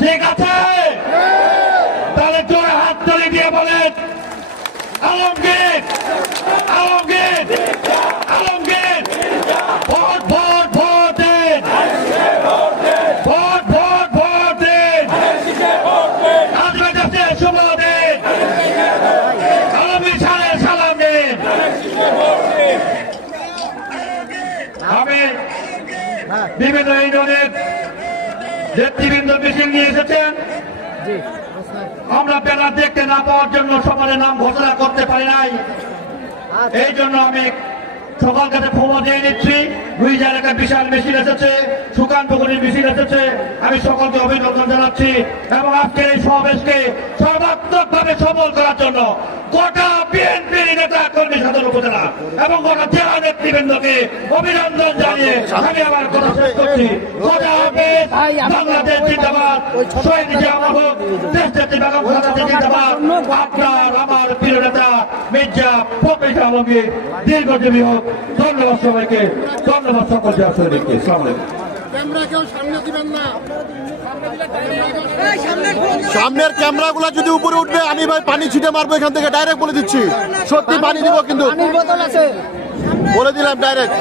ঠিক আছে, তাহলে জোরে হাত তালি দিয়ে বলেন Alamgir, Alamgir, Alamgir, vote vote vote দিন, ভোট ভোট ভোট দিন, আসবে দেশে শুভ দিন, আলমগীর সাহেব সালাম দিন। আমি বিভিন্ন ইউনিয়নের নেতৃবৃন্দ মিছিল নিয়ে এসেছেন। আমরা ব্যানার দেখতে না পাওয়ার জন্য সবার নাম ঘোষণা করতে পারি নাই। এই জন্য আমি সকাল কাছে খবর দিয়ে নিচ্ছি। গুইজা এলাকায় বিশাল মিছিল এসেছে, সুকান্তপুরের মিছিল এসেছে। আমি সকলকে অভিনন্দন জানাচ্ছি এবং আজকের এই সমাবেশকে সর্বাত্মক ভাবে সফল করার জন্য গোটা বিএনপির নেতা কর্মী সদর উপজেলা এবং গোটা জেলা নেতৃবৃন্দকে অভিনন্দন জানিয়ে আমি আমার কথা শেষ করছি। গোটা বাংলাদেশ জিন্দাবাদ, শহীদ জিয়া মাহবুব, দেশ নেত্রী বেগম খালেদা জিয়া জিন্দাবাদ। আপনার আমার প্রিয় নেতা মির্জা ফখরুল আলমগীর দীর্ঘজীবী হোক। ধন্যবাদ সবাইকে, ধন্যবাদ সকল জেলা সৈনিককে। আসসালামু আলাইকুম। সামনের ক্যামেরাগুলো যদি উপরে উঠবে আমি ভাই পানি ছিটে মারবো এখান থেকে, ডাইরেক্ট বলে দিচ্ছি। সত্যি পানি দিব কিন্তু, বলে দিলাম ডাইরেক্ট।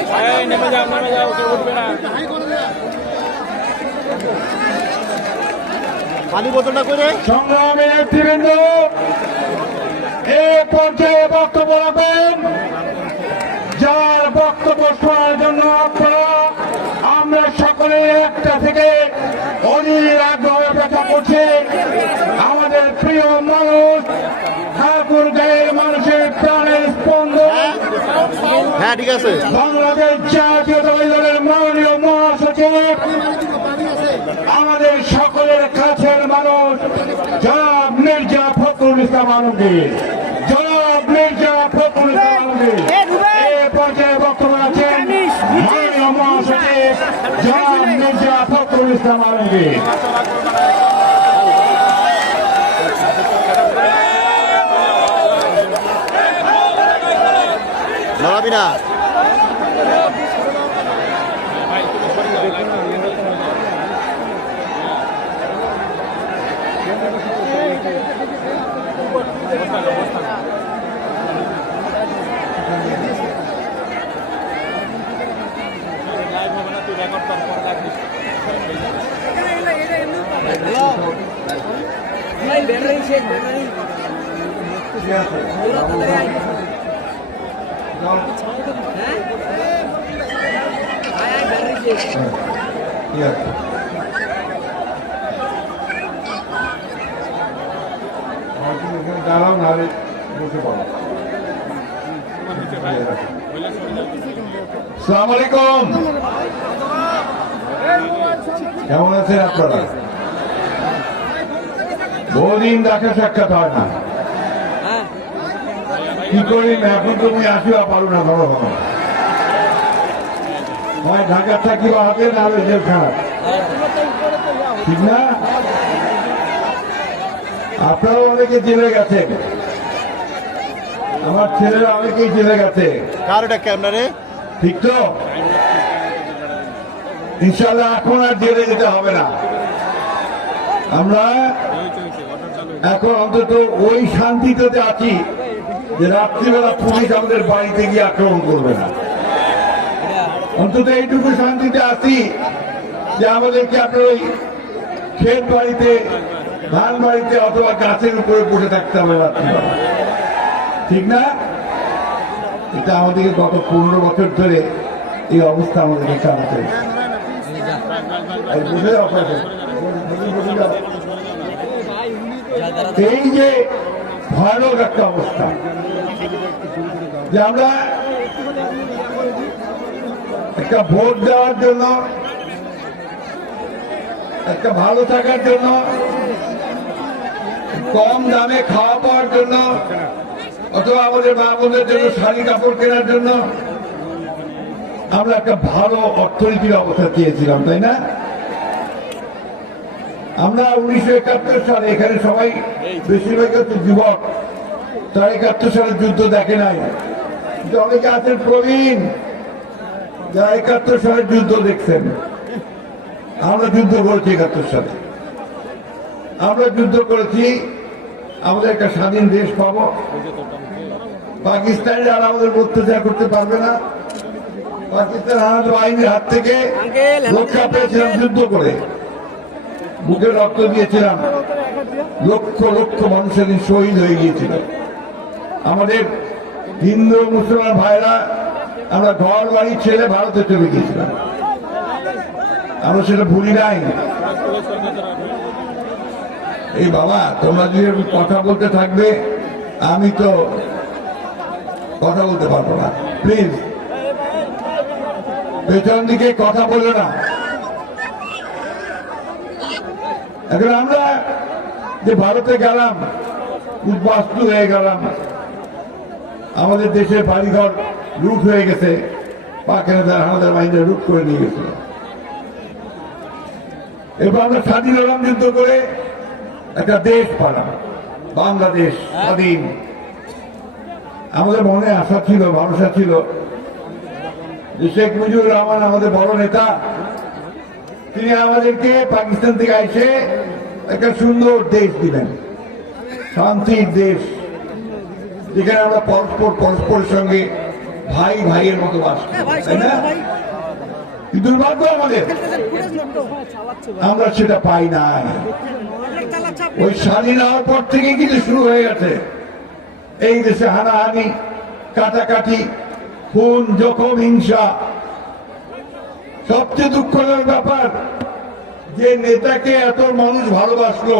পানি বোতলটা করে সংগ্রামী নেতৃবৃন্দ এই পর্যায়ে বক্তব্য রাখবেন। যার বক্তব্য শোনার জন্য আপনারা আমরা সকলে একটা থেকে অধীর আগ্রহ অপেক্ষা করছি। আমাদের প্রিয় মানুষ, ঠাকুর গায়ের মানুষের প্রাণের স্পন্দন, হ্যাঁ ঠিক আছে, বাংলাদেশ জাতীয় দলের মাননীয় মহাসচিব, আমাদের সকলের কাছের মানুষ জনাব মির্জা ফখরুল ইসলাম আলমগীর, জনাব মির্জা ফখরুল ইসলাম আলমগীর এই পর্যায়ে বক্তব্য আছেন মাননীয় মহাসচিব জনাব মির্জা ফখরুল ইসলাম আলমগীর। লড়াবি না। দাঁড়াও না, বসে পড়ো। আসসালামু আলাইকুম, কেমন আছেন আপনারা? বহুদিন দেখা সাক্ষাৎ হয় না, কি করি এখন তুমি আসিবা পারো না। ভালো ভালো হয় ঢাকা থাকিবা হাতে না হলে জেলখানা, ঠিক না? আপনারাও অনেকে জেলে গেছেন, আমার ছেলেরা অনেকেই জেলে গেছে। কার এটা ক্যামেরা? ঠিক তো? ইনশাল্লাহ এখন আর জেলে যেতে হবে না। আমরা এখন অন্তত ওই শান্তিতে আছি যে রাত্রিবেলা পুলিশ আমাদের বাড়িতে গিয়ে আক্রমণ করবে না। অন্তত এইটুকু শান্তিতে আছি যে আমাদেরকে আপনার ওই ক্ষেত বাড়িতে, ধান বাড়িতে অথবা গাছের উপরে বসে থাকতে হবে রাত্রিবেলা, ঠিক না? এটা আমাদেরকে গত 15 বছর ধরে এই অবস্থা আমাদেরকে চালাতে। এই যে ভয়ানক একটা অবস্থা যে আমরা একটা ভোট দেওয়ার জন্য, একটা ভালো থাকার জন্য, কম দামে খাওয়া পাওয়ার জন্য, অথবা আমাদের মা বোনদের জন্য শাড়ি কাপড় কেনার জন্য আমরা একটা ভালো অর্থনীতির অবস্থা চেয়েছিলাম, তাই না? আমরা 1971 সালে এখানে সবাই বেশিরভাগ হচ্ছে যুবক, তারা 71 সালের যুদ্ধ দেখে নাই, কিন্তু অনেকে আছেন প্রবীণ যারা 71 সালের যুদ্ধ দেখছেন। আমরা যুদ্ধ করেছি 71 সালে, আমরা যুদ্ধ করেছি আমাদের একটা স্বাধীন দেশ পাবো, পাকিস্তানিরা আর আমাদের অত্যাচার করতে পারবে না। পাকিস্তান আনন্দ বাহিনীর হাত থেকে রক্ষা পেয়েছিলাম যুদ্ধ করে, বুকে রক্ত দিয়েছিলাম, লক্ষ লক্ষ মানুষের শহীদ হয়ে গিয়েছিল। আমাদের হিন্দু মুসলমান ভাইরা আমরা ঘর বাড়ি ছেড়ে ভারতে চলে গিয়েছিলাম, আমরা সেটা ভুলি নাই। এই বাবা, তোমরা যদি কথা বলতে থাকবে আমি তো কথা বলতে পারবো না। প্লিজ পেছন দিকে কথা বলবে না। এখন আমরা যে ভারতে গেলাম, উদ্বাস্তু হয়ে গেলাম, আমাদের দেশের বাড়িঘর লুট হয়ে গেছে, পাকিস্তান আমাদের বাহিনী লুট করে নিয়ে গেছিল। এরপর আমরা স্বাধীন হলাম যুদ্ধ করে, একটা দেশ পালাম, বাংলাদেশ স্বাধীন। আমাদের মনে আশা ছিল, ভরসা ছিল যে শেখ মুজিবুর রহমান আমাদের বড় নেতা, তিনি আমাদেরকে পাকিস্তান থেকে এসে একটা সুন্দর দেশ দিবেন, শান্তির দেশ, যেখানে আমরা পরস্পরের সঙ্গে ভাই ভাইয়ের মতো বাস করি, তাই না? দুর্ভাগ্য আমাদের, আমরা সেটা পাই নাই। ওই স্বাধীন হওয়ার পর থেকে কিন্তু শুরু হয়ে গেছে এই দেশে হানাহানি, কাটাকাটি, খুন, জখম, হিংসা। সবচেয়ে দুঃখজনক ব্যাপার, যে নেতাকে এত মানুষ ভালোবাসলো,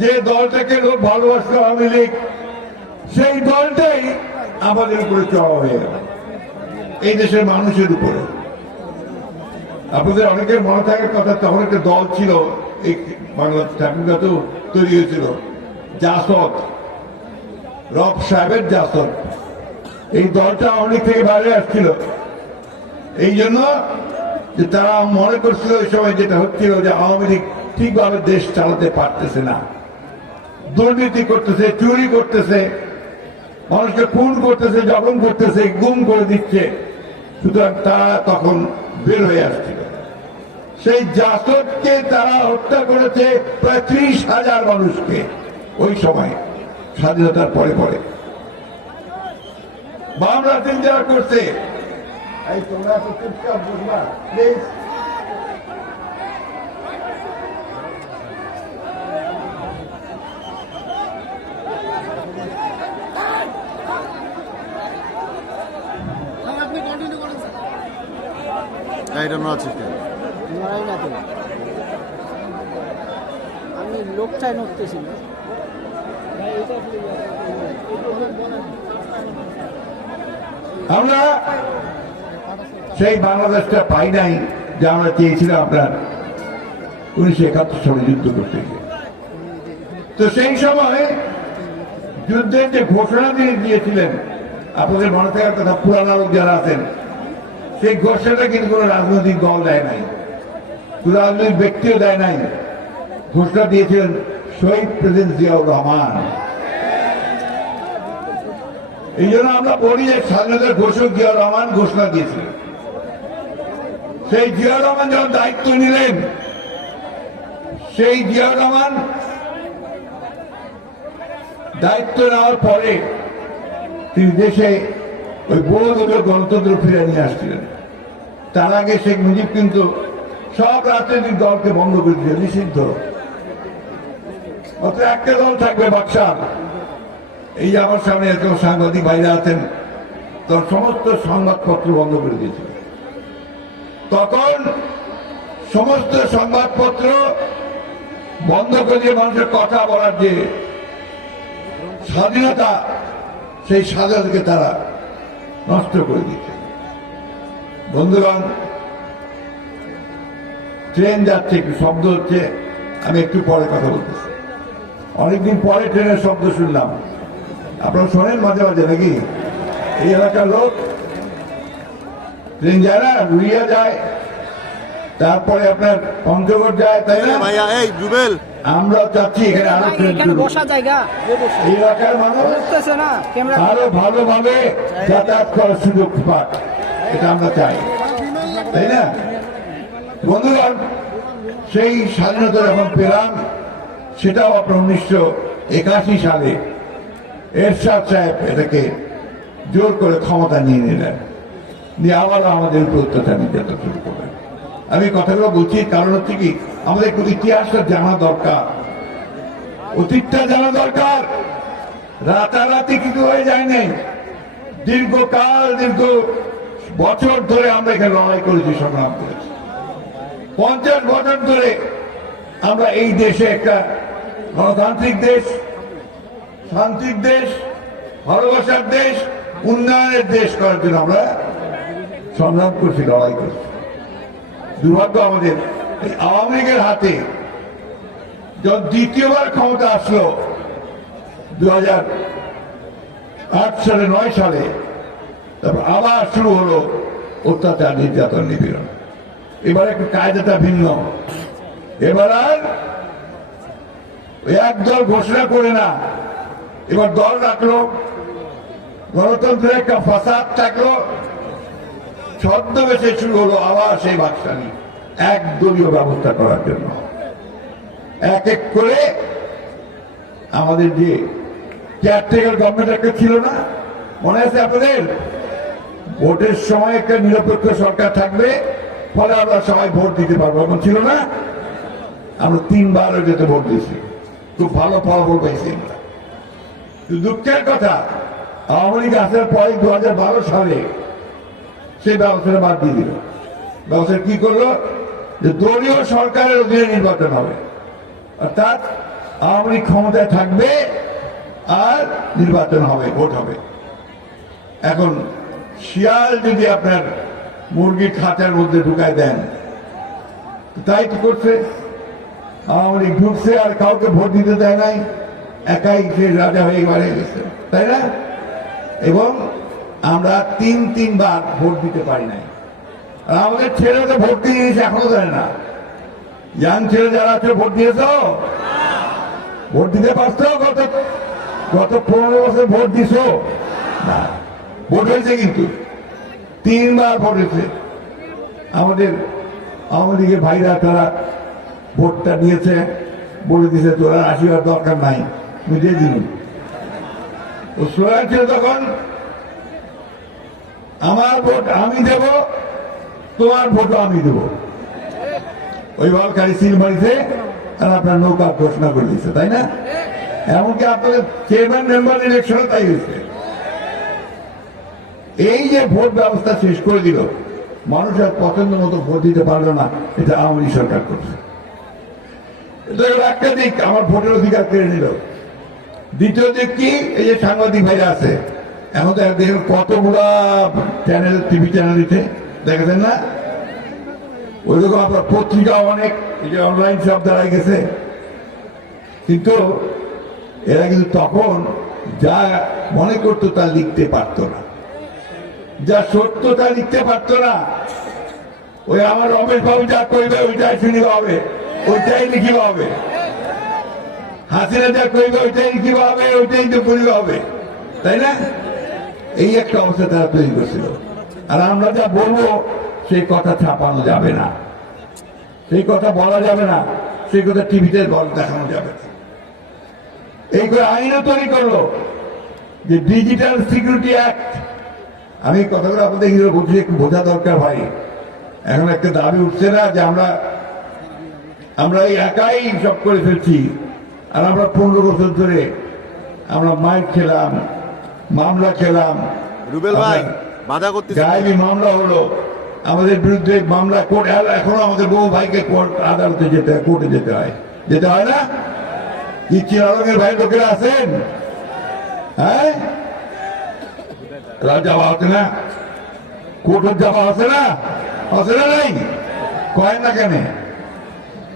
যে দলটাকে লোক ভালোবাসলো আওয়ামী লীগ, সেই দলটাই আমাদের উপরে চড়া হয়ে গেল, এই দেশের মানুষের উপরে। আপনাদের অনেকের মনে থাকার কথা, তখন একটা দল ছিল এই বাংলাদেশ ঠাকুরগা তো তৈরি হয়েছিল, জাসদ, রব সাহেবের জাসদ। এই দলটা অনেক থেকে বাইরে আসছিল, এই জন্য যে তারা মনে করছিল ওই সময় যেটা হচ্ছিল যে আওয়ামী লীগ ঠিকভাবে দেশ চালাতে পারতেছে না, দুর্নীতি করতেছে, চুরি করতেছে, মানুষকে খুন করতেছে, জখম করতেছে, গুম করে দিচ্ছে। সুতরাং তারা তখন বের হয়ে আসছিল। সেই জাসদকে তারা হত্যা করেছে প্রায় 30,000 মানুষকে ওই সময়, স্বাধীনতার পরে পরে। বাম রাজনীতি যারা করছে, এই তোমরা তো চুপচাপ বুঝবা প্লিজ। আমি লোক চাই নড়তেছি না। আমরা সেই বাংলাদেশটা পাই নাই যে আমরা চেয়েছিলাম আপনার 1971 সালে যুদ্ধ করতে গিয়ে। তো সেই সময় যুদ্ধের যে ঘোষণা তিনি দিয়েছিলেন, আপনাদের মনে থাকার কথা, পুরানা লোক যারা আছেন, সেই ঘোষণাটা কিন্তু কোনো রাজনৈতিক দল দেয় নাই, রাজনৈতিক ব্যক্তিও দেয় নাই। ঘোষণা দিয়েছিলেন শহীদ প্রেসিডেন্ট জিয়াউর রহমান। এই জন্য আমরা বলি যে স্বাধীনতার ঘোষক জিয়াউর রহমান ঘোষণা দিয়েছিলেন। সেই জিয়াউর রহমান যখন দায়িত্ব নিলেন, সেই জিয়াউর রহমান দায়িত্ব নেওয়ার পরে তিনি দেশে ওই বোধ গণতন্ত্র ফিরে নিয়ে আসছিলেন। তার আগে শেখ মুজিব কিন্তু সব রাজনৈতিক দলকে বন্ধ করে দিল, নিষিদ্ধ। মাত্র একটা দল থাকবে, বাকশাল। এই যে আমার সামনে এরকম সাংবাদিক ভাইরা আছেন, তখন সমস্ত সংবাদপত্র বন্ধ করে দিয়েছিল। তখন সমস্ত সংবাদপত্র বন্ধ করে দিয়ে মানুষের কথা বলার যে স্বাধীনতা, সেই স্বাধীনতাকে তারা নষ্ট করে দিচ্ছে। বন্ধুগণ, ট্রেন যাচ্ছে, একটু শব্দ হচ্ছে, আমি একটু পরে কথা বলতেছি। অনেকদিন পরে ট্রেনের শব্দ শুনলাম, আপনারা শোনেন মাঝে মাঝে নাকি? এই এলাকার লোক ট্রেন যায় না, রুইয়া যায়, তারপরে আপনার পঞ্চগড় যায়, তাই না ভাইয়া? এই রুবেল, আমরা চাচ্ছি এখানে আরো ট্রেন বসা জায়গা, এই এলাকার মানুষ আরো ভালোভাবে যাতায়াত করার সুযোগ পাক, এটা আমরা চাই, তাই না? বন্ধুগণ, সেই স্বাধীনতা যখন পেলাম সেটাও আপনার 1981 সালে এরশাদ সাহেব এটাকে জোর করে ক্ষমতা নিয়ে নিলেন, নিয়ে আবারও আমাদের উপর অত্যাচার নির্যাতন শুরু করলেন। আমি কথাগুলো বলছি কারণ হচ্ছে কি, আমাদের একটু ইতিহাসটা জানা দরকার, অতীতটা জানা দরকার। রাতারাতি কিছু হয়ে যায় নাই, দীর্ঘকাল দীর্ঘ বছর ধরে আমরা এখানে লড়াই করেছি, সংগ্রাম করেছি। 50 বছর ধরে আমরা এই দেশে একটা গণতান্ত্রিক দেশ, শান্তির দেশ, ভালোবাসার দেশ, উন্নয়নের দেশ করার জন্য আমরা সংগ্রাম করছি, লড়াই করছি। দুর্ভাগ্য আমাদের এই আওয়ামী লীগের হাতে যখন দ্বিতীয়বার ক্ষমতা আসলো 2008 সালে 9 সালে, তারপর আবার শুরু হলো অত্যাচার, নির্যাতন, নিপীড়ন। এবার একটু কায়দাটা ভিন্ন। এবার আর এক দল ঘোষণা করে না, এবার দল রাখলো, গণতন্ত্রের একটা ফাসাদ থাকলো, ছদ্মবেশে শুরু হলো আবার সেই বাকশালী একদলীয় ব্যবস্থা করার জন্য। এক এক করে আমাদের যে কেয়ারটেকার গভর্নমেন্ট একটা ছিল না, মনে আছে আপনাদের? ভোটের সময় একটা নিরপেক্ষ সরকার থাকবে, ফলে আমরা সবাই ভোট দিতে পারবো, এমন ছিল না? আমরা 3 বার যেতে ভোট দিয়েছি, খুব ভালো ফলাফল পাইছি আমরা। দুঃখের কথা, আওয়ামী লীগ আসার পরে 2012 সালে সেই ব্যবস্থাটা বাদ দিয়ে দিল। ব্যবস্থা কি করলো, যে দলীয় সরকারের অধীনে নির্বাচন হবে, অর্থাৎ আওয়ামী লীগ ক্ষমতায় থাকবে আর নির্বাচন হবে, ভোট হবে। এখন শিয়াল যদি আপনার মুরগির খাঁচার মধ্যে ঢুকায় দেন, তাই কি করছে, আওয়ামী লীগ ঢুকছে আর কাউকে ভোট দিতে দেয় নাই, একাই সে রাজা হয়ে বাড়ে গেছে, তাই না? এবং আমরা 3 বার ভোট দিতে পারি নাই। আর আমাদের ছেলে তো ভোট দিয়ে দিয়েছে, এখনো দেয় না। ইয়াং ছেলে যারা আছে ভোট দিয়েছ, ভোট দিতে পারছো? গত 15 বছর ভোট দিছ না? ভোট হয়েছে কিন্তু 3 বার ভোট হয়েছে। আমাদের আওয়ামী লীগের ভাইরা তারা ভোটটা দিয়েছে, বলে দিয়েছে তোরা আসিবার দরকার নাই, বুঝিয়ে দিন। ও স্লোগান ছিল তখন, আমার ভোট আমি দেব, তোমার ভোটও আমি দেব। ওই বলকারী সিল মারিছে আর আপনার নৌকা ঘোষণা করে দিচ্ছে, তাই না? এমনকি আপনাদের চেয়ারম্যান মেম্বার ইলেকশন তাই হয়েছে। এই যে ভোট ব্যবস্থা শেষ করে দিল, মানুষ আর পছন্দ মতো ভোট দিতে পারলো না, এটা আওয়ামী লীগ সরকার করছে। এটা একটা দিক, আমার ভোটের অধিকার কেড়ে নিল। দ্বিতীয় দিক কি, এই যে সাংবাদিক ভাইরা আছে, এখন তো দেখেন কতগুলা চ্যানেল, টিভি চ্যানেল দিতে দেখেছেন না? ওইরকম আপনার পত্রিকা অনেক, এই যে অনলাইন সব দাঁড়াই গেছে। কিন্তু এরা কিন্তু তখন যা মনে করতো তা লিখতে পারতো না, যা সত্য তা লিখতে পারতো না। ওই আমার রমেশ বাবু যা কইবে ওইটাই শুনিবা হবে, ওইটাই লিখিবা হবে। হাসিনা যা কইবে ওইটাই লিখিবা হবে, ওইটাই তো করিবা হবে, তাই না? এই একটা অবস্থা তারা তৈরি করছিল। আর আমরা যা বলবো সেই কথা ছাপানো যাবে না, সেই কথা বলা যাবে না, সেই কথা টিভিতে দেখানো যাবে না। এই করে আইনও তৈরি করলো যে ডিজিটাল সিকিউরিটি অ্যাক্ট। আমি কথাগুলো আপনাদের বলছি, একটু বোঝা দরকার ভাই। এখন একটা দাবি উঠছে না যে আমরা এই একাই সব করে ফেলছি, আর আমরা 15 বছর ধরে আমরা মাইক খেলাম, মামলা খেলাম। রুবেল ভাই বাধা করতে গায়েবী মামলা হলো আমাদের বিরুদ্ধে, মামলা কোর্ট, এখনো আমাদের বহু ভাইকে কোর্ট আদালতে যেতে হয়, কোর্টে যেতে হয় না? কি চিরালঙ্গের ভাই লোকেরা আছেন, হ্যাঁ? যাওয়া হচ্ছে না, কোর্টের যাওয়া আছে না? আছে না? নাই কয় না কেন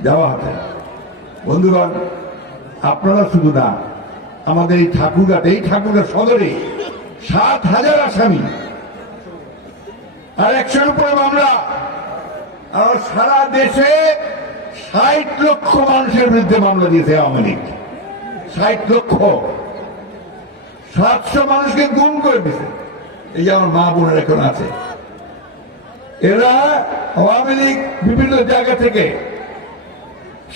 যাওয়া হচ্ছে? বন্ধুগণ, আপনারা শুধু না, আমাদের এই ঠাকুরগাঁ সদরে 7,000 আসামি আর 100-র উপরে মামলা, আর সারা দেশে 60 লক্ষ মানুষের বিরুদ্ধে মামলা দিয়েছে আওয়ামী লীগ। 60 লক্ষ, 700 মানুষকে গুম করে দিয়েছে। এই যে আমার মা বোনের এখন আছে, এরা আওয়ামী লীগ বিভিন্ন জায়গা থেকে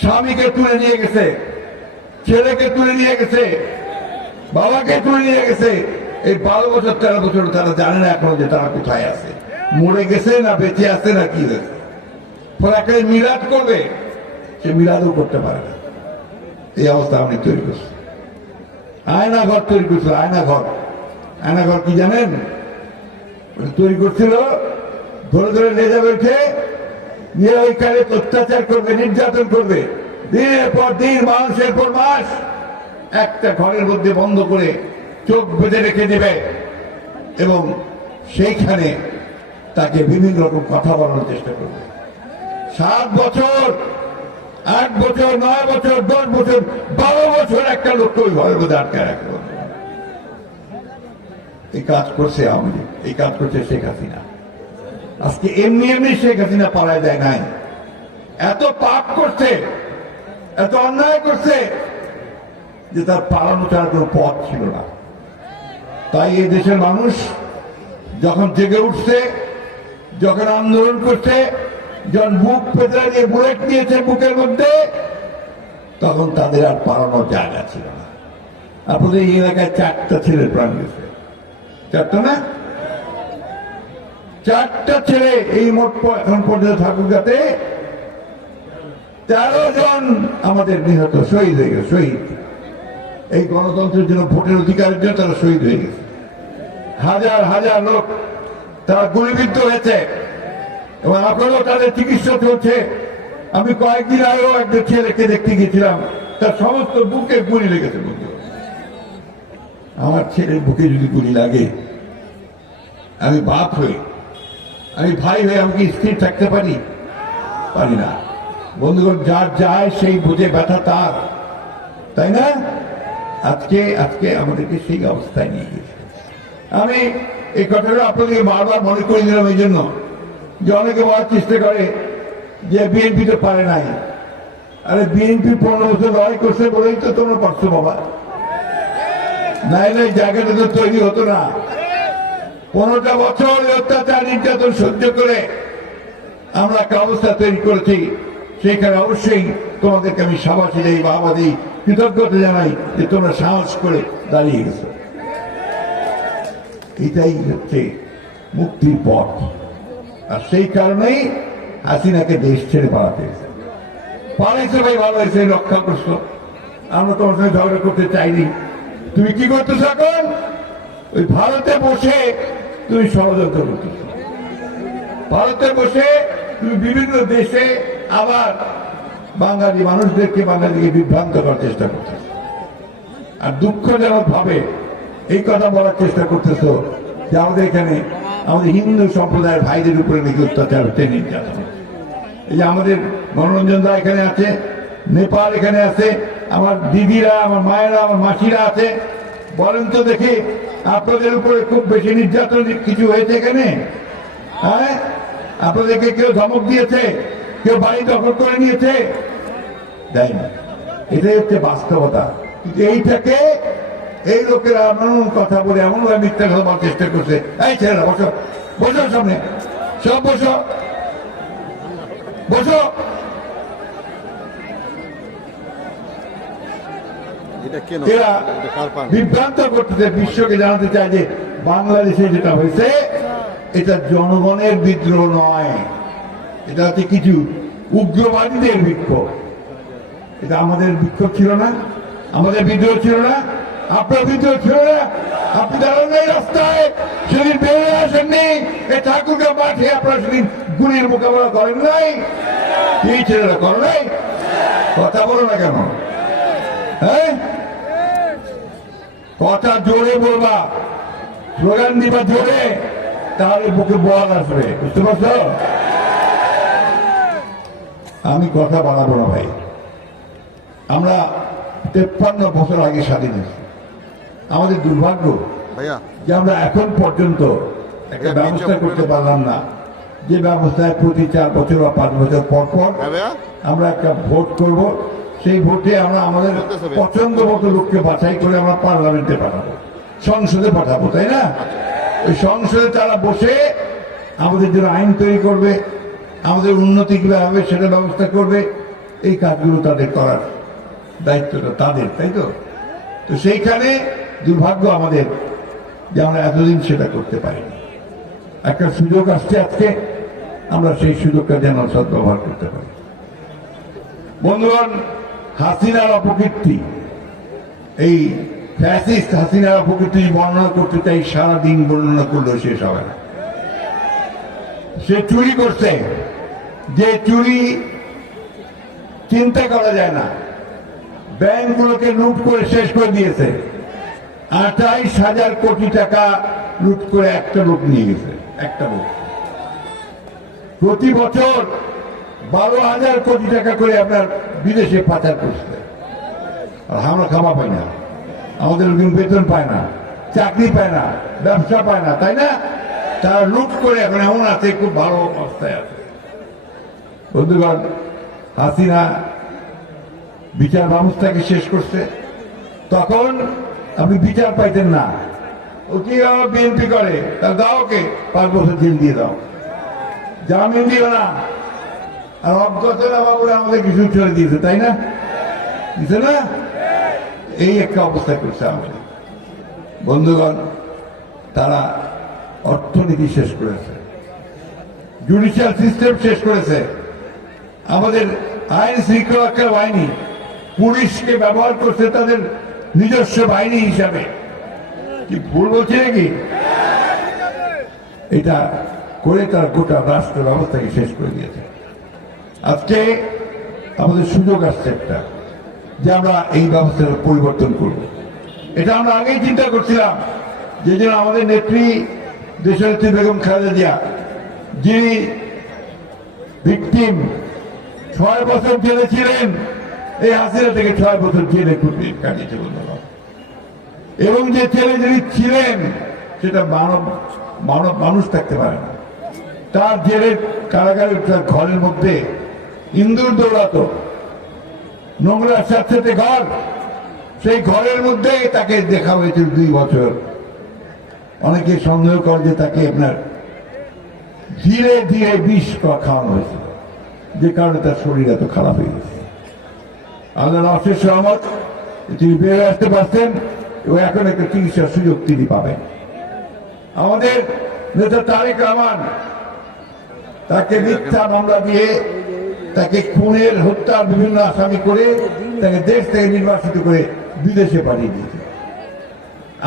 স্বামীকে তুলে নিয়ে গেছে, ছেলেকে তুলে নিয়ে গেছে, বাবাকে তুলে নিয়ে গেছে। এই 12 বছর 13 বছর তারা জানে না এখনো যে তারা কোথায় আছে, মরে গেছে না বেঁচে আছে না কি হয়েছে। ফলে একটা মিলাদ করবে, সে মিলাদও করতে পারে না। এই অবস্থা আপনি তৈরি করছে। আয়না ঘর তৈরি করছিল, আয়না ঘর। আয়না ঘর কি জানেন? তৈরি করছিল ধরে ধরে নিয়ে যাবে, উঠে নিয়ে ওইখানে অত্যাচার করবে, নির্যাতন করবে, দিনের পর দিন, মাসের পর মাস একটা ঘরের মধ্যে বন্ধ করে চোখ বেঁধে রেখে দেবে এবং সেইখানে তাকে বিভিন্ন রকম কথা বলানোর চেষ্টা করবে। 7 বছর, 8 বছর, 9 বছর, 10 বছর, 12 বছর একটা লোককে ওই ঘরের মধ্যে আটকে রাখবে। এই কাজ করছে আওয়ামী লীগ, এই কাজ করছে শেখ হাসিনা। আজকে এমনি এমনি শেখ হাসিনা পালায় যায় নাই, এত পাপ করছে, এত অন্যায় করছে যে তার পালানো ছাড়া কোনো পথ ছিল না। তাই এই দেশের মানুষ যখন জেগে উঠছে, যখন আন্দোলন করছে, যখন বুক পেতে দিয়ে বুলেট নিয়েছে বুকের মধ্যে, তখন তাদের আর পালানোর জায়গা ছিল না। আপনাদের এই এলাকায় 4টা ছেলের প্রাণ গেছে, 4টা না, 4টা ছেলে এই মোট এখন পর্যন্ত ঠাকুরগাতে 13 জন আমাদের নিহত, শহীদ হয়ে গেছে। শহীদ এই গণতন্ত্রের জন্য, ভোটের অধিকারের জন্য তারা শহীদ হয়ে গেছে। হাজার হাজার লোক তারা গুলিবিদ্ধ হয়েছে এবং আপনারাও তাদের চিকিৎসা চলছে। আমি কয়েকদিন আগেও একটা ছেলেকে দেখতে গেছিলাম, তার সমস্ত বুকে গুলি লেগেছে। আমার ছেলের বুকে যদি গুলি লাগে, আমি বাপ হয়ে, আমি ভাই হয়ে, আমি কি স্থির থাকতে পারি? পারি না। বন্ধুগণ, যার যায় সেই বুঝে ব্যথা তার, তাই না? আজকে আজকে আমাদেরকে সেই অবস্থায় নিয়ে গেছে। আমি এই কথাটা আপনাদেরকে বারবার মনে করে দিলাম এই জন্য যে অনেকে বলার চেষ্টা করে যে বিএনপি তো পারে নাই। আরে বিএনপি 15 বছর লড়াই করছে বলেই তো তোমরা পারছো বাবা, নাই নাই জায়গাটা তো তৈরি হতো না। 15টা বছর অত্যাচার নির্যাতন সহ্য করে আমরা একটা অবস্থা তৈরি করেছি। সেইখানে অবশ্যই তোমাদেরকে আমি সাবাসী দেই, বাবা দিই, কৃতজ্ঞতা জানাই যে তোমরা সাহস করে দাঁড়িয়ে গেছো। এটাই হচ্ছে মুক্তির পথ। আর সেই কারণেই হাসিনাকে দেশ ছেড়ে পালাতে পালাইছে। ভাই ভালো হয়েছে, রক্ষা করছো। আমরা তোমার সঙ্গে ঝগড়া করতে চাইনি। তুমি কি করতেছ এখন? ওই ভারতে বসে তুমি ষড়যন্ত্র করতেছ। ভারতে বসে তুমি বিভিন্ন দেশে আবার বাঙালি মানুষদেরকে, বাঙালিকে বিভ্রান্ত করার চেষ্টা করতেছ। আর দুঃখজনক ভাবে এই কথা বলার চেষ্টা করতেছ যে আমাদের এখানে আমাদের হিন্দু সম্প্রদায়ের ভাইদের উপরে নাকি অত্যাচার হচ্ছে, নির্যাতন। এই যে আমাদের মনোরঞ্জন দা এখানে আছে, নেপাল এখানে আছে, আমার দিদিরা, আমার মায়েরা, আমার মাসিরা আছে। বলেন তো দেখি, আপনাদের উপরে খুব বেশি নির্যাতন কিছু হয়েছে এখানে? হ্যাঁ, আপনাদেরকে কেউ ধমক দিয়েছে? কেউ বাড়ি দখল করে নিয়েছে? দেয় না। এটাই হচ্ছে বাস্তবতা। কিন্তু এইটাকে এই লোকেরা এমন কথা বলে, এমন ভাবে মিথ্যা কথা বলার চেষ্টা করছে। এই ছেলেরা বসো, বসো সামনে, সব বসো, বসো। এরা বিভ্রান্ত করতেছে, বিশ্বকে জানাতে চায় যে বাংলাদেশে যেটা হয়েছে এটা জনগণের বিদ্রোহ নয়, এটা হচ্ছে কিছু উগ্রবাদীদের বিক্ষোভ। এটা আমাদের বিক্ষোভ ছিল না, আমাদের বিদ্রোহ ছিল না, আপনার বিদ্রোহ ছিল না। আপনি দাঁড়ান এই রাস্তায়, সেদিন বেরিয়ে আসেননি এই ঠাকুরকে মাঠে, আপনারা সেদিন গুলির মোকাবেলা করেন নাই। এই ছেলেরা করে নাই, কথা বলো না কেন? হ্যাঁ, কথা জোরে বলবা, স্লোগান দিবা জোরে, তাহলে বুকে বল আসবে, বুঝতে পারছো? আমি কথা বাড়াবো না ভাই। আমরা 53 বছর আগে স্বাধীন হয়েছি। আমাদের দুর্ভাগ্য যে আমরা এখন পর্যন্ত একটা ব্যবস্থা করতে পারলাম না, যে ব্যবস্থায় প্রতি 4 বছর বা 5 বছর পর পর আমরা একটা ভোট করব। সেই ভোটে আমরা আমাদের পছন্দ মতো লোককে বাছাই করে আমরা পার্লামেন্টে পাঠাবো, সংসদে পাঠাবো, তাই না? ওই সংসদে তারা বসে আমাদের জন্য আইন তৈরি করবে, আমাদের উন্নতি কীভাবে হবে সেটা ব্যবস্থা করবে। এই কাজগুলো তাদের করার দায়িত্বটা তাদের, তাই তো? তো সেইখানে দুর্ভাগ্য আমাদের যে আমরা এতদিন সেটা করতে পারিনি। একটা সুযোগ আসছে আজকে, আমরা সেই সুযোগটা যেন সদ্ব্যবহার করতে পারি। বন্ধুগণ, হাসিনার অপকীর্তি, এই ফ্যাসিস্ট হাসিনার অপকীর্তি বর্ণনা করতে চাই, সারাদিন বর্ণনা করলেও শেষ হবে না। সে চুরি করছে, যে চুরি চিন্তা করা যায় না। ব্যাংকগুলোকে লুট করে শেষ করে দিয়েছে। 28,000 কোটি টাকা লুট করে একটা লোক নিয়ে গেছে, একটা লোক। প্রতি বছর 12,000 কোটি টাকা করে আপনার বিদেশে পাচার করছে। আর আমরা খাওয়া পাই না, আমাদের লোকজন বেতন পায় না, চাকরি পায় না, ব্যবসা পায় না, তাই না? তারা লুট করে এখন এমন আছে, খুব ভালো অবস্থায় আছে। বন্ধুগণ, হাসিনা বিচার ব্যবস্থাকে শেষ করছে। তখন আপনি বিচার পাইতেন না। ও কি বিএনপি করে, তার দাও, ওকে 5 বছর জেল দিয়ে দাও, জামিন দিও না। আর অজ্ঞতরা বাবুরা আমাদের কিছু ছেড়ে দিয়েছে, তাই না? দিছে না? এই একটা অবস্থা করছে আমাদের। বন্ধুগণ, তারা অর্থনীতি শেষ করেছে, জুডিশিয়াল সিস্টেম শেষ করেছে, আমাদের আইন শৃঙ্খলা বাহিনী, পুলিশকে ব্যবহার করছে তাদের নিজস্ব বাহিনী হিসাবে। কি ভুল বলছে নাকি? এটা করে তার গোটা রাষ্ট্র ব্যবস্থাকে শেষ করে দিয়েছে। আজকে আমাদের সুযোগ আসছে একটা, যে আমরা এই ব্যবস্থার পরিবর্তন করব। এটা আমরা আগেই চিন্তা করছিলাম, যে জন্য আমাদের নেত্রী দেশনেত্রী বেগম খালেদা জিয়া, যিনি ভিকটিম, 6 বছর জেলে ছিলেন, এই হাসিনা থেকে 6 বছর জেলে কাটিয়েছে বন্ধুগণ। এবং যে ছেলে যিনি ছিলেন, সেটা মানুষ থাকতে পারে না। তার জেলের কারাগারের ঘরের মধ্যে ইন্দুর দৌড়াতো, নোংরা সাথে ঘর, সেই ঘরের মধ্যে তাকে দেখা হয়েছিল 2 বছর। অনেকে সন্দেহ করে যে তাকে আপনার ধীরে ধীরে বিষ খাওয়ানো হয়েছিল, যে কারণে তার শরীর এত খারাপ হয়ে গেছে। আল্লাহর অশেষ রহমত, তিনি বের আসতে পারছেন এবং এখন একটা চিকিৎসার সুযোগ তিনি পাবেন। আমাদের নেতা তারেক রহমান, তাকে মিথ্যা মামলা দিয়ে, তাকে খুনের হত্যার বিভিন্ন আসামি করে, তাকে দেশ থেকে নির্বাসিত করে বিদেশে পাঠিয়ে দিয়েছে।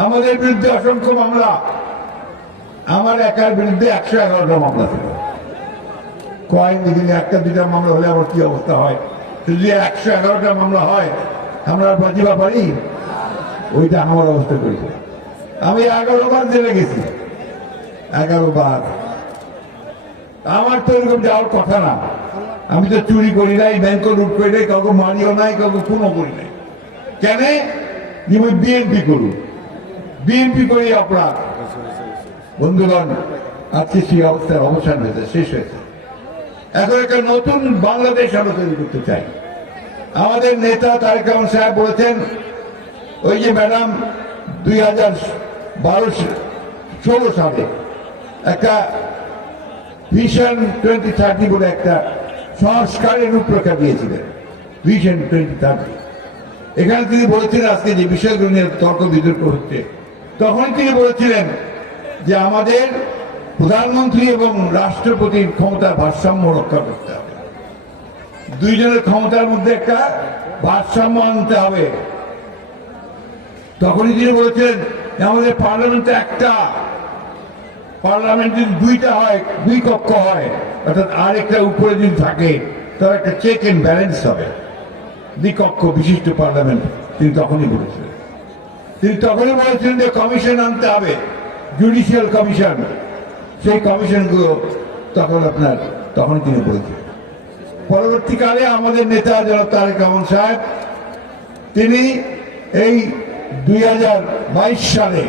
আমাদের বিরুদ্ধে অসংখ্য মামলা, আমার একার বিরুদ্ধে 111টা মামলা ছিল। কয়েন দিকে 1-2টা মামলা হলে আমার কি অবস্থা হয়, যদি 111টা মামলা হয়, আমরা বাঁচিবা পারি? ওইটা আমার অবস্থা করেছে। আমি 11 বার জেলে গেছি, 11 বার। আমার তো এরকম যাওয়ার কথা না। আমি তো চুরি করি নাই, ব্যাংক লুট করি নাই, কাউকে মারিও নাই, কাউকে খুনও করি নাই। কেন? বিএনপি করুন, বিএনপি করি অপরাধ। বন্ধুগণ, আজকে সেই অবস্থার অবসান হয়েছে, শেষ হয়েছে। এখন একটা নতুন বাংলাদেশ আমরা তৈরি করতে চাই। আমাদের নেতা তারেক রহমান সাহেব বলেছেন, ওই যে ম্যাডাম 2016 সালে একটা ভিশন 2030 বলে একটা সংস্কারের রূপরেখা দিয়েছিলেন, ভিশন 2030। এখানে তিনি বলেছিলেন, আজকে যে বিষয়গুলো নিয়ে তর্ক বিতর্ক হচ্ছে, তখন তিনি বলেছিলেন যে আমাদের প্রধানমন্ত্রী এবং রাষ্ট্রপতির ক্ষমতার ভারসাম্য রক্ষা করতে হবে। দুইজনের ক্ষমতার মধ্যে একটা ভারসাম্য আনতে হবে। তখনই তিনি বলেছেন যে আমাদের পার্লামেন্টে একটা, পার্লামেন্ট যদি 2টা হয়, 2 কক্ষ হয়, অর্থাৎ আরেকটা উপরে যদি থাকে, তার একটা চেক এন্ড ব্যালেন্স হবে। 2 কক্ষ বিশিষ্ট পার্লামেন্ট তিনি তখনই বলেছিলেন। তিনি তখনই বলেছিলেন যে কমিশন আনতে হবে, জুডিশিয়াল কমিশন। সেই কমিশনগুলো তখন তিনি বলেছিলেন। পরবর্তীকালে আমাদের নেতা জনাব তারেক রহমান সাহেব, তিনি এই 2022 সালে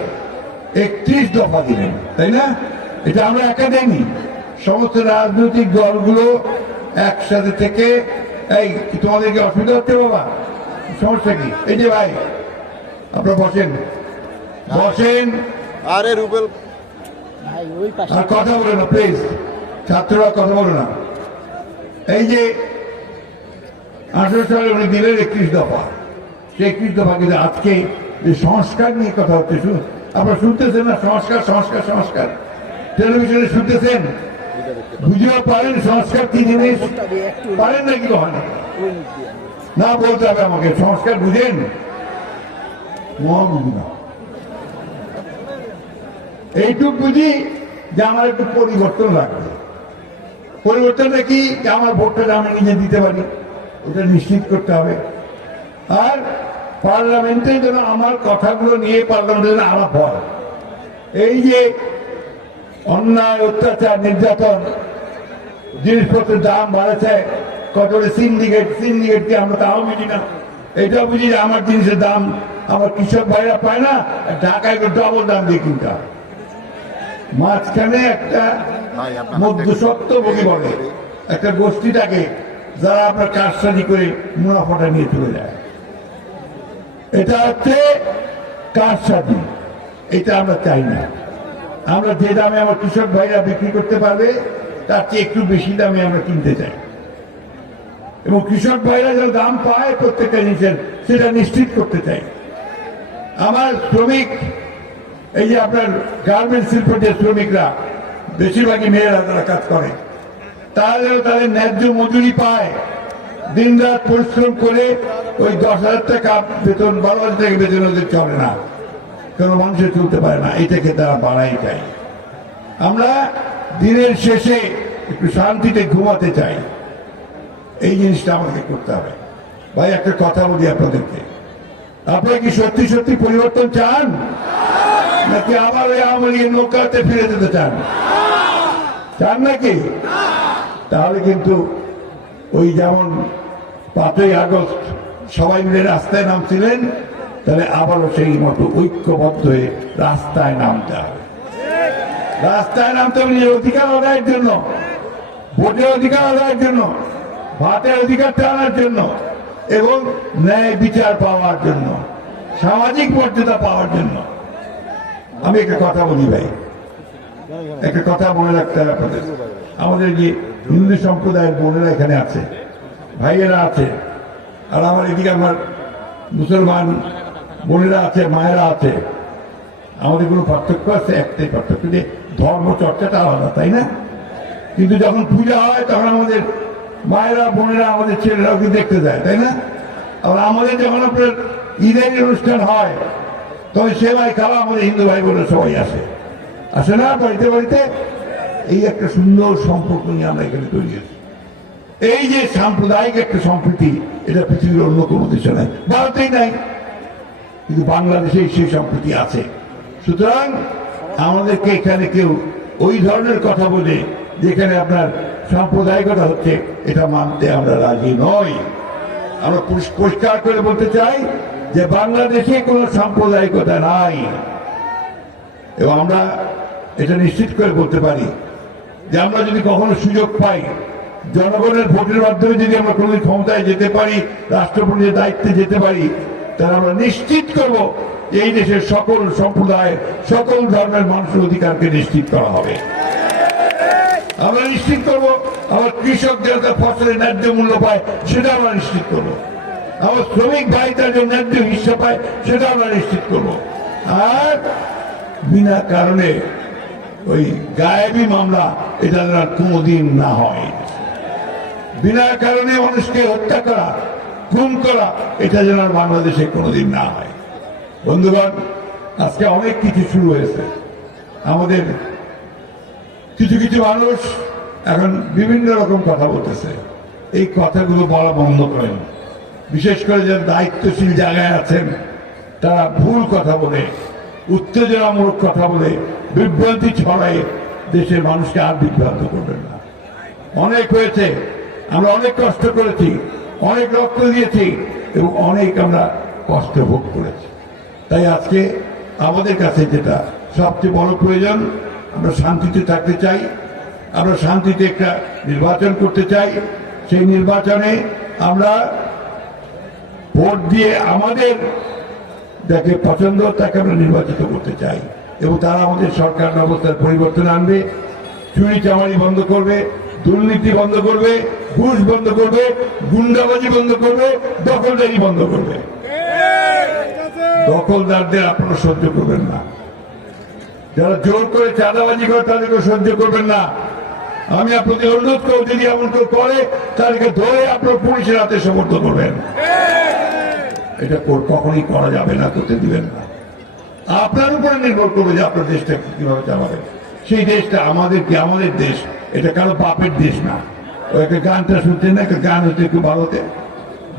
31 দফা দিলেন, তাই না? এটা আমরা একা দেয়নি, সমস্ত রাজনৈতিক দলগুলো একসাথে থেকে। এই তোমাদেরকে অসুবিধা হচ্ছে বাবা? সমস্যা কি? এই যে ভাই, আপনারা বসেন। আরে রুবেল, ভাই ওই পাশে আর কথা বলে না প্লিজ, ছাত্ররা কথা বলে না। এই যে 18 সালে উনি দিলেন 31 দফা, সেই 31 দফা কিন্তু আজকে যে সংস্কার নিয়ে কথা হচ্ছে, আপনারা শুনতেছেন না? সংস্কার সংস্কার সংস্কার, টেলিভিশনে শুনতেছেন, বুঝেও পারেন সংস্কার কি জিনিস? পারেন নাকি? হয় না, বলতে হবে আমাকে সংস্কার বুঝেন? বুঝি না, এইটুক বুঝি যে আমার একটু পরিবর্তন লাগবে। পরিবর্তনটা কি? যে আমার ভোটটা আমি নিজে দিতে পারি, ওটা নিশ্চিত করতে হবে। আর পার্লামেন্টে যেন আমার কথাগুলো নিয়ে পার্লামেন্টে যেন আলাপ হয়। এই যে অন্যায়, অত্যাচার, নির্যাতন, জিনিসপত্রের দাম বাড়াচ্ছে, কত সিন্ডিকেটকে আমরা তাও বুঝি না। এটাও বুঝি যে আমার জিনিসের দাম আমার কৃষক ভাইরা পায় না, ঢাকায় ডবল দাম দিয়ে কিনতে হয়। মাঝখানে একটা মধ্যস্বত্বভোগী বলে একটা গোষ্ঠীটাকে, যারা আপনার কারসাজি করে মুনাফাটা নিয়ে চলে যায়। এটা হচ্ছে কারসাজি, এটা আমরা চাই না। আমরা যে দামে আমার কৃষক ভাইরা বিক্রি করতে পারবে তার চেয়ে একটু বেশি দামে আমরা কিনতে চাই, এবং কৃষক ভাইরা যে দাম পায় প্রত্যেকটা জিনিসের সেটা নিশ্চিত করতে চাই। আমার শ্রমিক, এই যে আপনার গার্মেন্টস শিল্পের যে শ্রমিকরা, বেশিরভাগই মেয়েরা তারা কাজ করে, তারা যেন তাদের ন্যায্য মজুরি পায়। দিন রাত পরিশ্রম করে ওই 10,000 টাকা বেতন, 12,000 টাকা বেতন ওদের চলে না, কোনো মানুষের চলতে পারে না। এটাকে তারা বাড়াই চাই। আমরা দিনের শেষে একটু শান্তিতে ঘুমাতে চাই, এই জিনিসটা আমাকে করতে হবে। ভাই একটা কথা বলি আপনাদেরকে, আপনারা কি সত্যি সত্যি পরিবর্তন চান, নাকি আবার ওই আওয়ামী লীগের নৌকাতে ফিরে যেতে চান? চান নাকি? তাহলে কিন্তু ওই যেমন 5ই আগস্ট সবাই মিলে রাস্তায় নামছিলেন, তাহলে আবারও সেই মতো ঐক্যবদ্ধ হয়ে রাস্তায় নামতে হবে। রাস্তায় নামতে হবে নিজের অধিকার আদায়ের জন্য, ভোটের অধিকার আদায়ের জন্য, ভাতের অধিকারটা আনার জন্য, এবং ন্যায় বিচার পাওয়ার জন্য, সামাজিক মর্যাদা পাওয়ার জন্য। আমি একটা কথা বলি ভাই, একটা কথা মনে রাখতে হবে আপনাদের। আমাদের যে হিন্দু সম্প্রদায়ের বোনেরা এখানে আছে, ভাইয়েরা আছে, আর আমার এদিকে আমার মুসলমান বোনেরা আছে, মায়েরা আছে। আমাদের কোনো পার্থক্য আছে? একটাই পার্থক্য, যে ধর্ম চর্চাটা আলাদা, তাই না? কিন্তু যখন পূজা হয় তখন আমাদের মায়েরা, বোনেরা, আমাদের ছেলেরাও কিন্তু দেখতে যায়, তাই না? আর আমাদের যখন আপনার ঈদের অনুষ্ঠান হয় তখন সেবাই খাওয়া আমাদের হিন্দু ভাই বোনেরা সবাই আসে না বাড়িতে বাড়িতে। এই একটা সুন্দর সম্পর্ক নিয়ে আমরা এখানে তৈরি হয়েছি। এই যে সাম্প্রদায়িক একটা সম্প্রীতি, এটা পৃথিবীর অন্য কোনো দেশে নাই, ভারতেই নাই, কিন্তু বাংলাদেশে সেই সম্প্রীতি আছে। সুতরাং আমাদেরকে এখানে কেউ ওই ধরনের কথা বলে যেখানে আপনার সাম্প্রদায়িকতা হচ্ছে, এটা মানতে আমরা রাজি নই। আমরা পরিষ্কার করে বলতে চাই যে বাংলাদেশে কোনো সাম্প্রদায়িকতা নাই, এবং আমরা এটা নিশ্চিত করে বলতে পারি যে আমরা যদি কখনো সুযোগ পাই, জনগণের ভোটের মাধ্যমে যদি আমরা কোনোদিন ক্ষমতায় যেতে পারি, রাষ্ট্রপতির দায়িত্বে যেতে পারি, তাহলে আমরা নিশ্চিত করব এই দেশের সকল সম্প্রদায়, সকল ধর্মের মানুষের অধিকারকে নিশ্চিত করা হবে। আমরা নিশ্চিত করব আমার কৃষক যাতে ফসলের ন্যায্য মূল্য পায়, সেটা আমরা নিশ্চিত করব। আমার শ্রমিক ভাই তার যে ন্যায্য হিস্সা পায়, সেটা আমরা নিশ্চিত করব। আর বিনা কারণে ওই গায়েবী মামলা, এটা যেন কোনোদিন না হয়। বিনা কারণে মানুষকে হত্যা করা, খুন করা, এটা যেন বাংলাদেশে কোনোদিন না হয়। বন্ধুগণ, আজকে অনেক কিছু শুরু হয়েছে। আমাদের কিছু কিছু মানুষ এখন বিভিন্ন রকম কথা বলতেছে, এই কথাগুলো বলা বন্ধ করেন। বিশেষ করে যারা দায়িত্বশীল জায়গায় আছেন, তারা ভুল কথা বলে, উত্তেজনামূলক কথা বলে, বিভ্রান্তি ছড়ায় দেশের মানুষকে আর বিভ্রান্ত করবেন না। অনেক হয়েছে, আমরা অনেক কষ্ট করেছি, অনেক রক্ত দিয়েছি, এবং অনেক আমরা কষ্ট ভোগ করেছি। তাই আজকে আমাদের কাছে যেটা সবচেয়ে বড় প্রয়োজন, আমরা শান্তিতে থাকতে চাই, আমরা শান্তিতে একটা নির্বাচন করতে চাই। সেই নির্বাচনে আমরা ভোট দিয়ে আমাদের যাকে পছন্দ তাকে আমরা নির্বাচিত করতে চাই। এবং তারা আমাদের সরকার ব্যবস্থার পরিবর্তন আনবে, চুরি চামারি বন্ধ করবে, দুর্নীতি বন্ধ করবে, ঘুষ বন্ধ করবে, গুন্ডাবাজি বন্ধ করবে, দখলদারি বন্ধ করবে। দখলদারদের আপনারা সহ্য করবেন না, যারা জোর করে চাঁদাবাজি করে তাদেরকে সহ্য করবেন না। আমি আপনাদের অনুরোধ করব, যদি এমন কেউ করে তাদেরকে ধরে আপনার পুলিশের হাতে সমর্থ করবেন। এটা কখনই করা যাবে না, করতে দিবেন না। আপনার উপরে নির্ভর করবে যে আপনার দেশটা কিভাবে চালাবেন। সেই দেশটা আমাদের কি, আমাদের দেশ, এটা কারো বাপের দেশ না। ওই একটা গানটা শুনতে না, একটা গান হচ্ছে একটু ভালোতে,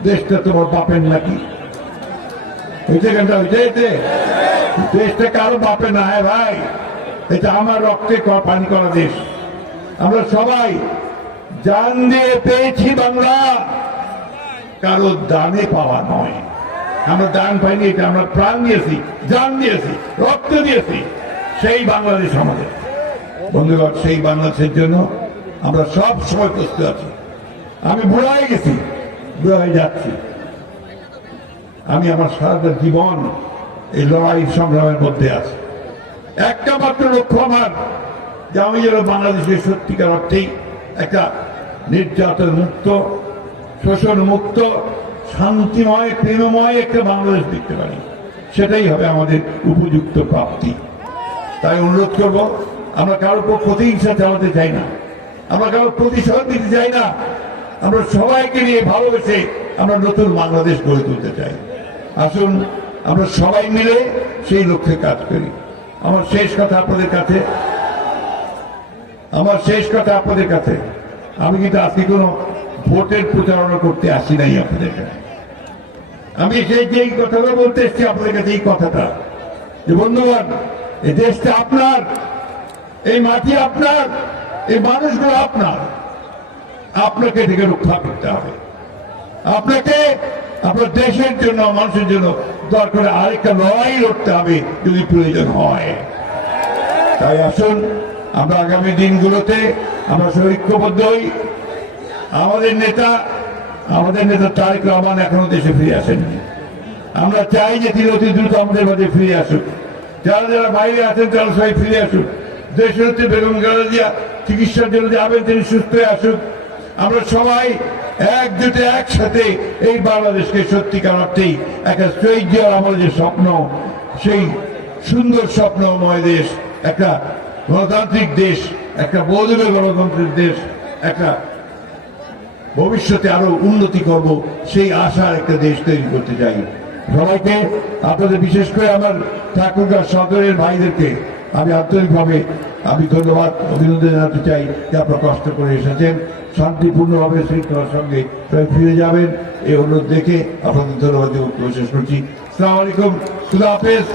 দেশটা তোমার বাপের নাকি, ওইটা গানটা হইতে, দেশটা কারো বাপের না। হ্যাঁ ভাই, এটা আমার রক্তে পানি করা দেশ। আমরা সবাই জান দিয়ে পেয়েছি বাংলা, কারো দানে পাওয়া নয়। আমরা দান পাইনি, এটা আমরা প্রাণ দিয়েছি, জান দিয়েছি, রক্ত দিয়েছি। সেই বাংলাদেশ আমাদের। বন্ধুগণ, সেই বাংলাদেশের জন্য আমরা সব সময় প্রস্তুত আছি। আমি বুড়া হয়ে গেছি, বুড়া হয়ে যাচ্ছি। আমি আমার সারাটা জীবন এই লড়াই সংগ্রামের মধ্যে আছি। একটা মাত্র লক্ষ্য আমার, যে আমি যেন বাংলাদেশের সত্যিকার অর্থেই একটা নির্যাতন মুক্ত, শোষণ মুক্ত, শান্তিময়, প্রেমময় একটা বাংলাদেশ দেখতে পারি। সেটাই হবে আমাদের উপযুক্ত প্রাপ্তি। তাই অনুরোধ করব, আমরা কারোর প্রতিহিংসা চালাতে চাই না, আমরা কারোর প্রতিশোধ দিতে চাই না। আমরা সবাইকে নিয়ে ভালোবেসে আমরা নতুন বাংলাদেশ গড়ে তুলতে চাই। আসুন আমরা সবাই মিলে সেই লক্ষ্যে কাজ করি। আমার শেষ কথা আপনাদের কাছে, আমি কিন্তু আজকে কোনো ভোটের প্রচারণা করতে আসি নাই আপনাদের কাছে। আমি যেই কথাটা বলতে এসছি আপনাদের কাছে, এই কথাটা যে বন্ধুগণ, এই দেশটা আপনার, এই মাটি আপনার, এই মানুষগুলো আপনার। আপনাকে এটাকে রক্ষা করতে হবে। আপনাকে আপনার দেশের জন্য, মানুষের জন্য দরকার আরেকটা লড়াই লড়তে হবে যদি প্রয়োজন হয়। তাই আসুন আমরা আগামী দিনগুলোতে আমরা ঐক্যবদ্ধ হই। আমাদের নেতা তারেক রহমান এখনো দেশে ফিরে আসেননি। আমরা চাই যে তিনি অতি দ্রুত আমাদের মাঝে ফিরে আসুক। যারা যারা বাইরে আছেন তারা সবাই ফিরে আসুক। দেশের হচ্ছে বেগম খালেদা জিয়া চিকিৎসার জন্য যাবেন, তিনি সুস্থ হয়ে আসুক। আমরা সবাই একজোটে একসাথে এই বাংলাদেশকে সত্যিকার অর্থেই একটা ঐতিহ্য, আমাদের যে স্বপ্ন, সেই সুন্দর স্বপ্নময় দেশ, একটা গণতান্ত্রিক দেশ, একটা বহুদলীয় গণতন্ত্রের দেশ, একটা ভবিষ্যতে আরো উন্নতি করব, সেই আশার একটা দেশ তৈরি করতে চাই। সবাইকে, আপনাদের বিশেষ করে আমার ঠাকুরগাঁও সদরের ভাইদেরকে আমি আন্তরিকভাবে ধন্যবাদ, অভিনন্দন জানাতে চাই যে আপনারা কষ্ট করে এসেছেন। শান্তিপূর্ণভাবে শৃঙ্খলার সঙ্গে সবাই ফিরে যাবেন, এই অনুরোধ দেখে আপনাদের ধন্যবাদ শেষ করছি। আসসালামু আলাইকুম, খুদা হাফেজ।